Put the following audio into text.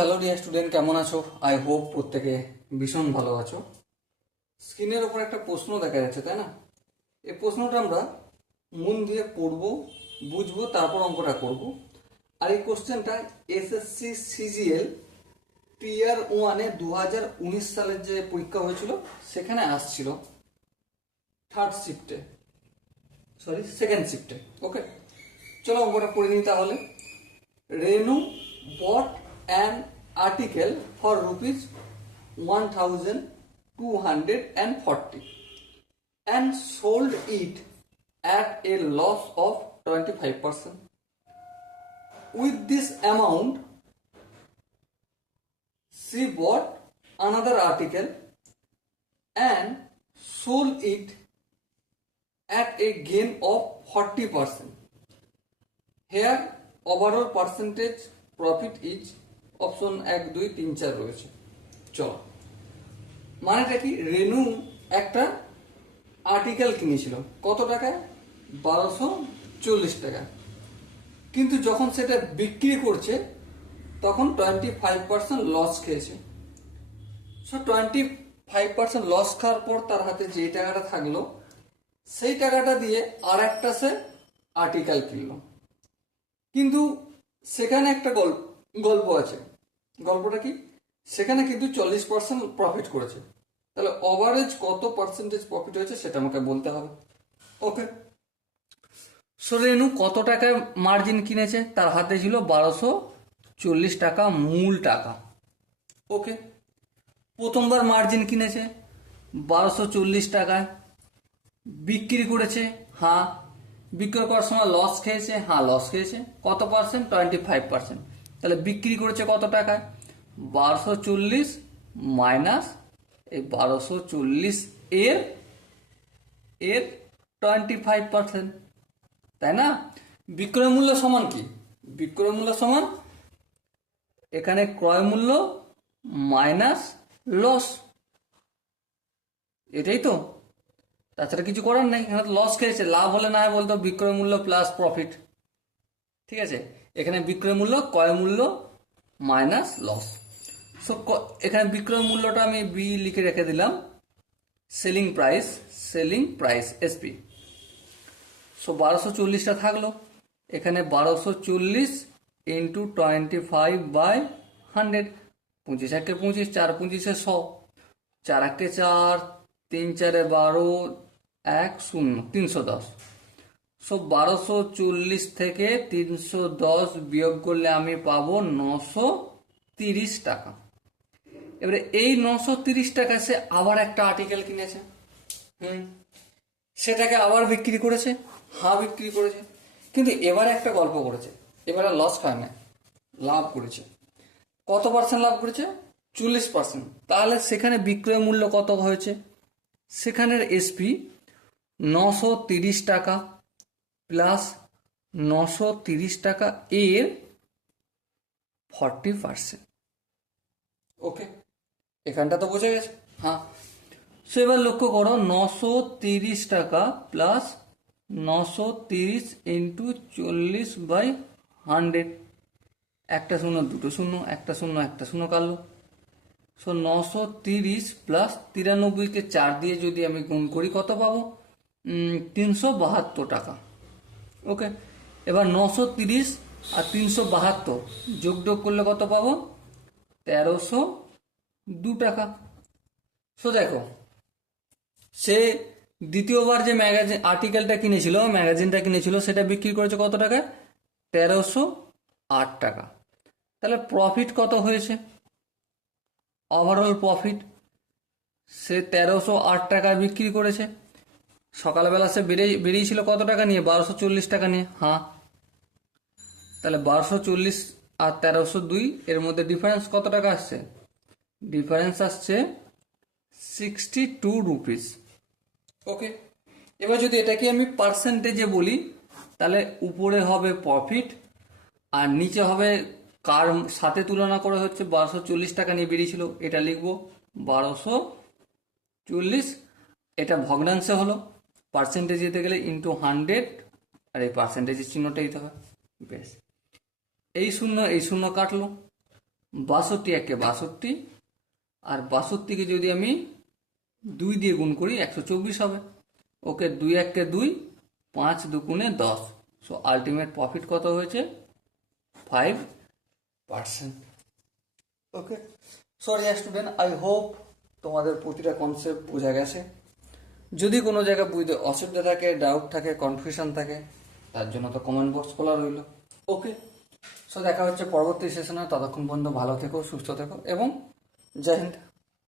Hello dear student, কেমন আছো? I hope প্রত্যেকে ভীষণ ভালো আছো। স্ক্রিনের ওপর একটা প্রশ্ন দেখা যাচ্ছে, তাই না? এই প্রশ্নটা আমরা মন দিয়ে পড়বো, বুঝবো, তারপর অঙ্কটা করব। আর এই কোশ্চেনটা এসএসসি সিজিএল টিয়ার ওয়ানে 2019 সালের যে পরীক্ষা হয়েছিল সেখানে আসছিল সেকেন্ড শিফটে। ওকে, চলো অঙ্কটা পড়ে নিই তাহলে। Renu bought an article for rupees 1240 and sold it at a loss of 25%. With this amount, she bought another article and sold it at a gain of 40%. Here overall percentage profit is option 1 2 3 4 রয়েছে। চলো, মানেটা কি? রেনু একটা article কিনেছিল কত টাকায়? 1240 টাকা। কিন্তু যখন সেটা বিক্রি করছে তখন 25% লস খেয়েছে। সো 25% লস খাওয়ার পর তার হাতে যে টাকাটা থাকলো সেই টাকাটা দিয়ে আর একটা সে আর্টিকেল কিনলো। কিন্তু সেখানে একটা গল্প আছে। গল্পটা কি? সেখানে কিন্তু 40% প্রফিট করেছে। তাহলে ওভারেজ কত পার্সেন্টেজ প্রফিট হয়েছে সেটা আমাকে বলতে হবে। ওকে, সো রেনু কত টাকায় মার্জিন কিনেছে? তার হাতে ছিল 1240 টাকা মূল টাকা। ওকে, প্রথমবার মার্জিন কিনেছে 1240 টাকায়, বিক্রি করেছে, হ্যাঁ। বিক্রি করার সময় লস খেয়েছে, হ্যাঁ লস খেয়েছে। কত পার্সেন্ট? 25%। তাহলে বিক্রি করেছে কত টাকায়? 1240 মাইনাস এই 1240 এর 25%, তাই না? বিক্রয় মূল্য সমান কি? বিক্রয় মূল্য সমান এখানে ক্রয় মূল্য মাইনাস লস, এটাই তো। তাছাড়া কিছু করার নেই, এখানে লস খেয়েছে। লাভ হলে না হয় বলতো বিক্রয় মূল্য প্লাস প্রফিট, ঠিক আছে? এখানে বিক্রয় মূল্য ক্রয় মূল্য মাইনাস লস। সো এখানে বিক্রয় মূল্যটা আমি বি লিখে রেখে দিলাম, সেলিং প্রাইস এসপি। সো 1240টা থাকলো, এখানে 1240 ইন্টু 25/100। 25 একে 25, 4 25 100, 4 একে 4, 3 4 12, 1 0, 310। সো 1240 থেকে 310 বিয়োগ করলে আমি পাবো 930 টাকা। এবারে এই 930 টাকা সে আবার একটা আর্টিকেল কিনেছে, সেটাকে আবার বিক্রি করেছে, হ্যাঁ বিক্রি করেছে। কিন্তু এবারে একটা গল্প করেছে, এবারে লস হয় না, লাভ করেছে। কত পার্সেন্ট লাভ করেছে? 40%। তাহলে সেখানে বিক্রয় মূল্য কত হয়েছে? সেখানের এসপি 930 টাকা প্লাস 930 টাকা এর 40%। ওকে, এখানটা তো বোঝা গেছে, হ্যাঁ। সো এবার লক্ষ্য করো, 930 টাকা প্লাস 930 ইন্টু 40/100। একটা শূন্য, দুটো শূন্য, একটা শূন্য, একটা শূন্য কাটলো। সো 930 প্লাস 93কে 4 দিয়ে যদি আমি গুণ করি কত পাবো? 372 টাকা। ওকে, এবার 930 আর 372 যোগ করলে কত পাবো? 1302 টাকা। সো দেখো, সে দ্বিতীয়বার যে আর্টিকেলটা কিনেছিল, ম্যাগাজিনটা কিনেছিল, সেটা বিক্রি করেছে কত টাকায়? 1308 টাকা। তাহলে প্রফিট কত হয়েছে? ওভারঅল প্রফিট সে 1308 টাকায় বিক্রি করেছে। সকালবেলা সে বেরিয়েছিল কত টাকা নিয়ে? 1240 টাকা নিয়ে, হ্যাঁ। তাহলে 1240 আর 1302 এর মধ্যে ডিফারেন্স কত টাকা আসছে? ডিফারেন্স আসছে 62 রুপিস। ওকে, এবার যদি এটাকে আমি পার্সেন্টেজে বলি তাহলে উপরে হবে প্রফিট আর নিচে হবে কার সাথে তুলনা করে হচ্ছে 1240 টাকা নিয়ে বেরিয়েছিল, এটা লিখবো 1240। এটা ভগ্নাংশে হলো, পার্সেন্টেজ দিতে গেলে ইন্টু 100, আর এই পার্সেন্টেজের চিহ্নটা দিতে হবে। বেশ, এই শূন্য কাটলো, 62 একে 62, আর 62কে যদি আমি 2 দিয়ে গুণ করি 124 হবে। ওকে, 2 একে 2, 5 দুগুণে 10। সো আলটিমেট প্রফিট কত হয়েছে? 5%। ওকে, সরি স্টুডেন্ট, আই হোপ তোমাদের প্রতিটা কনসেপ্ট বোঝা গেছে। যদি কোনো জায়গায় বুঝতে অসুবিধা থাকে, ডাউট থাকে, কনফিউশন থাকে, তার জন্য তো কমেন্ট বক্স খোলা রইল। ওকে, সো দেখা হচ্ছে পরবর্তী সেশনে। ততক্ষণ পর্যন্ত ভালো থেকো, সুস্থ থেকো এবং জয় হিন্দ।